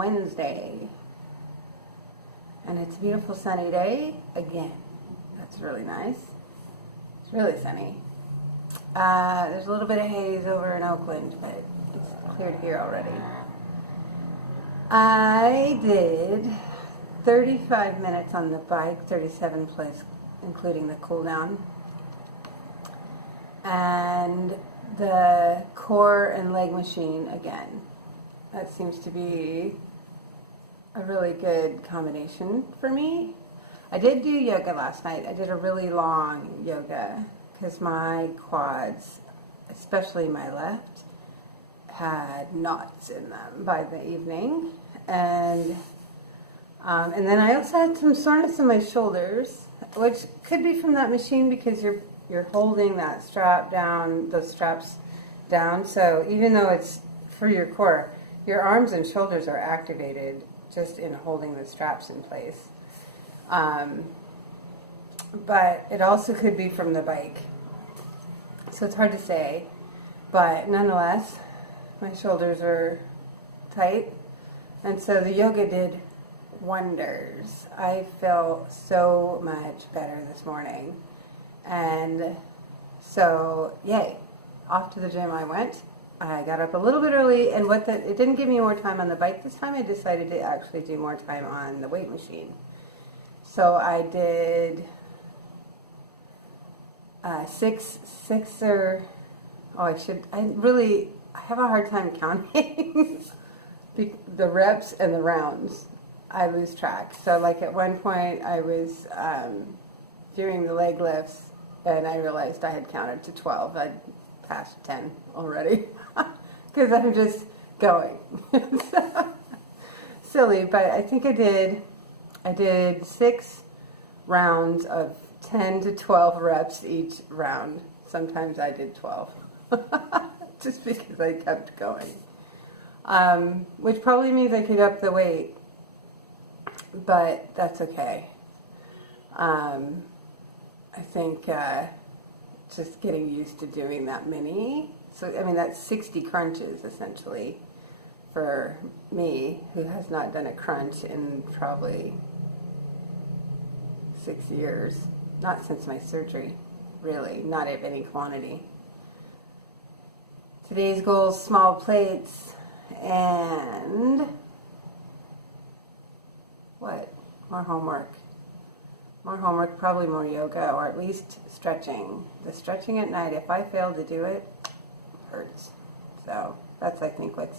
Wednesday, and it's a beautiful sunny day again. That's really nice. It's really sunny. There's a little bit of haze over in Oakland, but it's cleared here already. I did 35 minutes on the bike, 37 plus, including the cool down. And the core and leg machine again. That seems to be a really good combination for me. I did do yoga last night. I did a really long yoga because my quads, especially my left, had knots in them by the evening. And then I also had some soreness in my shoulders, which could be from that machine because you're holding that strap down, those straps down. So even though it's for your core, your arms and shoulders are activated just in holding the straps in place. But it also could be from the bike. So it's hard to say. But nonetheless, my shoulders are tight. And so the yoga did wonders. I felt so much better this morning. And so, yay, off to the gym I went. I got up a little bit early, and it didn't give me more time on the bike this time. I decided to actually do more time on the weight machine. So I did I have a hard time counting the reps and the rounds. I lose track. So like at one point I was doing the leg lifts, and I realized I had counted to 12. I'd passed 10 already because I'm just going. Silly, but I think I did 6 rounds of 10 to 12 reps each round. Sometimes I did 12 just because I kept going, which probably means I could up the weight, but that's okay. I think just getting used to doing that many. So, I mean, that's 60 crunches, essentially, for me, who has not done a crunch in probably 6 years. Not since my surgery, really, not of any quantity. Today's goal is small plates and what? More homework. More homework, probably more yoga, or at least stretching. The stretching at night, if I fail to do it, hurts. So that's, I think, I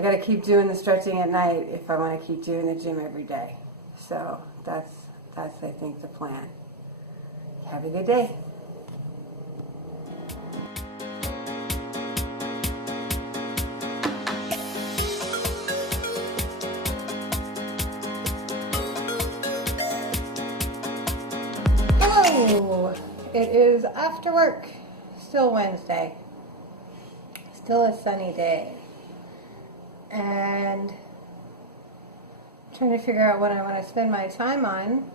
got to keep doing the stretching at night if I want to keep doing the gym every day. So that's I think, the plan. Have a good day. It is after work, still Wednesday, still a sunny day, and I'm trying to figure out what I want to spend my time on.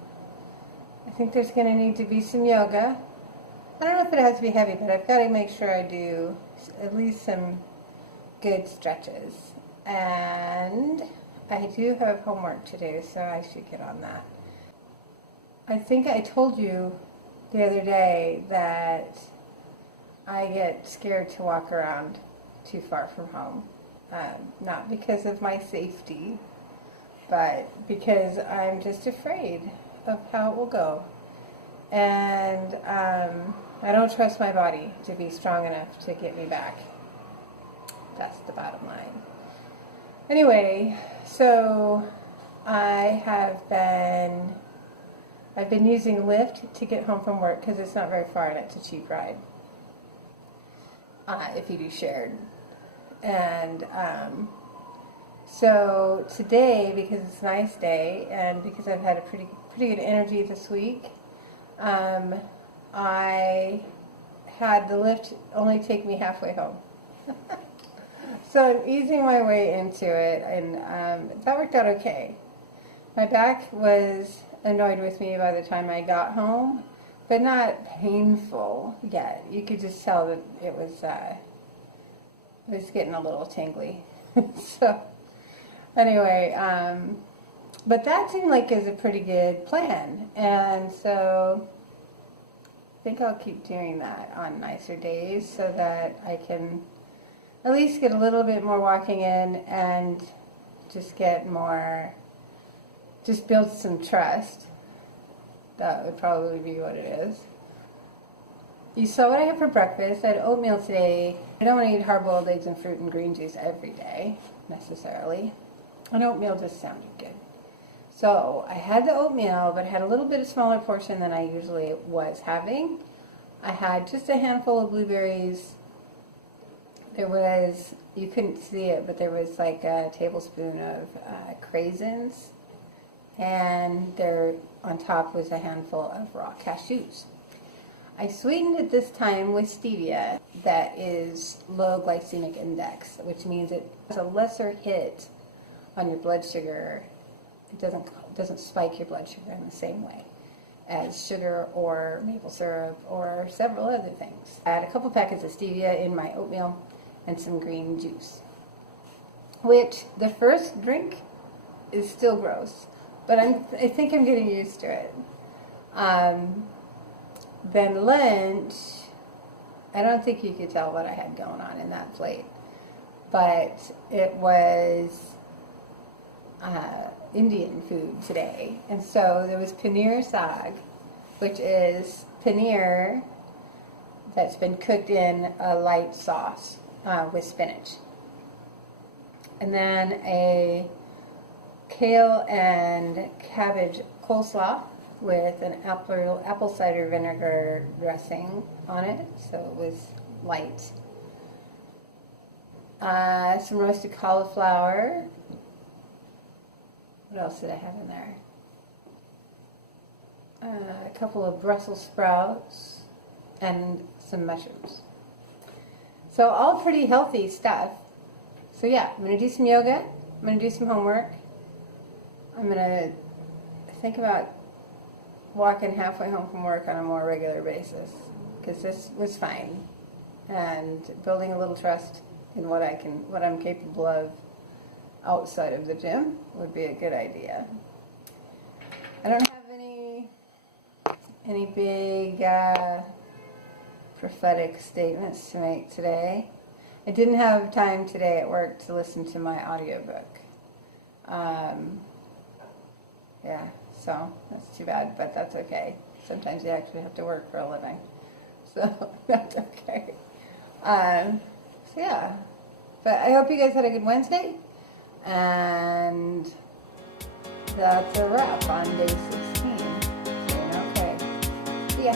I think there's going to need to be some yoga. I don't know if it has to be heavy, but I've got to make sure I do at least some good stretches, and I do have homework to do, so I should get on that. I think I told you the other day that I get scared to walk around too far from home. Not because of my safety, but because I'm just afraid of how it will go. And I don't trust my body to be strong enough to get me back. That's the bottom line. Anyway, so I've been using Lyft to get home from work because it's not very far and it's a cheap ride if you do shared. And so today, because it's a nice day and because I've had a pretty good energy this week, I had the Lyft only take me halfway home. So I'm easing my way into it, and that worked out okay. My back was annoyed with me by the time I got home, but not painful yet. You could just tell that it was getting a little tingly. So Anyway, but that seemed like is a pretty good plan. And so I think I'll keep doing that on nicer days so that I can at least get a little bit more walking in and just get more, just build some trust. That would probably be what it is. You saw what I had for breakfast. I had oatmeal today. I don't want to eat hard-boiled eggs and fruit and green juice every day, necessarily. And oatmeal just sounded good. So I had the oatmeal, but I had a little bit of smaller portion than I usually was having. I had just a handful of blueberries. There was, you couldn't see it, but there was like a tablespoon of craisins. And there on top was a handful of raw cashews. I sweetened it this time with stevia that is low glycemic index, which means it has a lesser hit on your blood sugar. It doesn't spike your blood sugar in the same way as sugar or maple syrup or several other things. I had a couple packets of stevia in my oatmeal and some green juice, which the first drink is still gross, but I think I'm getting used to it. Then lunch, I don't think you could tell what I had going on in that plate, but it was Indian food today. And so there was paneer saag, which is paneer that's been cooked in a light sauce with spinach. And then a kale and cabbage coleslaw with an apple cider vinegar dressing on it, so it was light. Some roasted cauliflower. What else did I have in there? A couple of Brussels sprouts and some mushrooms. So all pretty healthy stuff. So yeah, I'm going to do some yoga. I'm going to do some homework. I'm going to think about walking halfway home from work on a more regular basis, because this was fine, and building a little trust in what I'm capable of outside of the gym would be a good idea. I don't have any big prophetic statements to make today. I didn't have time today at work to listen to my audiobook. Yeah, so that's too bad, but that's okay. Sometimes you actually have to work for a living, so that's okay. So yeah, but I hope you guys had a good Wednesday, and that's a wrap on day 16. Doing okay. See ya.